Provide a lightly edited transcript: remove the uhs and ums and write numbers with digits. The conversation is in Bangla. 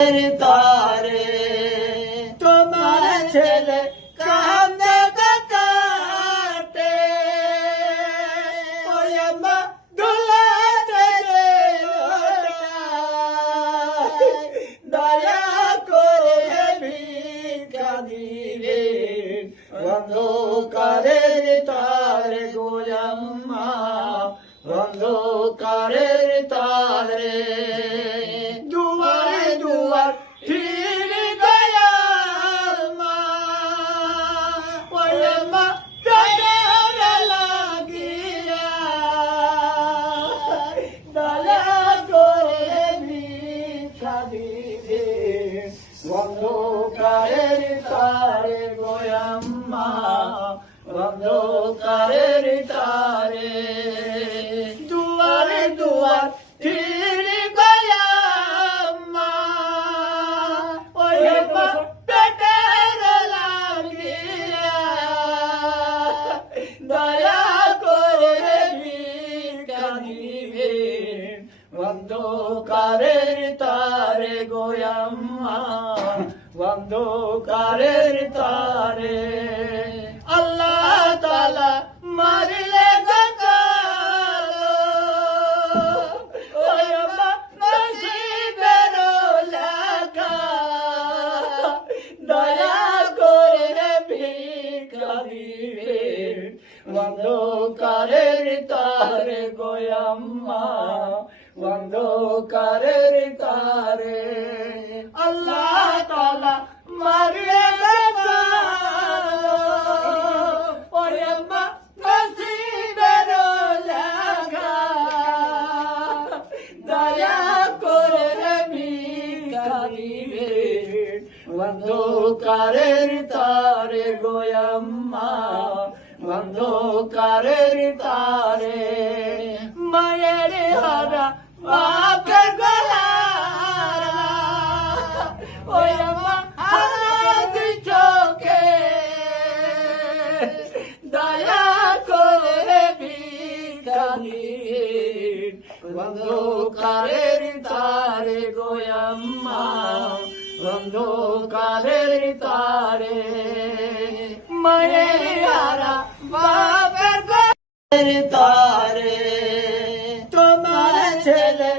তারে তোমার ছেলে কান্দে কাটে ওই আম্মা দুলাতে দয়া করে ভিক্ষা দিলেন অন্ধকারের তারে গো আম্মা অন্ধকারের তারে দুয়ারে দুয়ার ফির গয়া মা ওই মা দয়া লাগিয়া দয়া করে ভিক্ষা দিলে অন্ধকারের তারে গো আম্মা অন্ধকারের তারে দুয়ারে দুয়ার ফির গয়া মা ওই মা পেটের লাগিয়া দয়া করে ভিক্ষা দিবেন অন্ধকারের তারে গো আম্মা অন্ধকারের তারে আল্লাহ তাআলা মারলে গকালো ওই আম্মা নসিবের লেখা দয়া করে ভিক্ষা দিবেন অন্ধকারের তারে গো আম্মা অন্ধকারের তারে আল্লাহ তাআলা মারলে গকালো ওই আম্মা নসিবের লেখা দয়া করে ভিক্ষা দিবেন অন্ধকারের তারে গো আম্মা অন্ধকারের তারে মায়ের হারা বাপের গলারা ওই আম্মা হাত চোখে দয়া করে ভিক্ষা দিন অন্ধকারের তারে গো আম্মা অন্ধকারের তারে মায়ের হারা বাপের গলার তারে তোমার ছেলে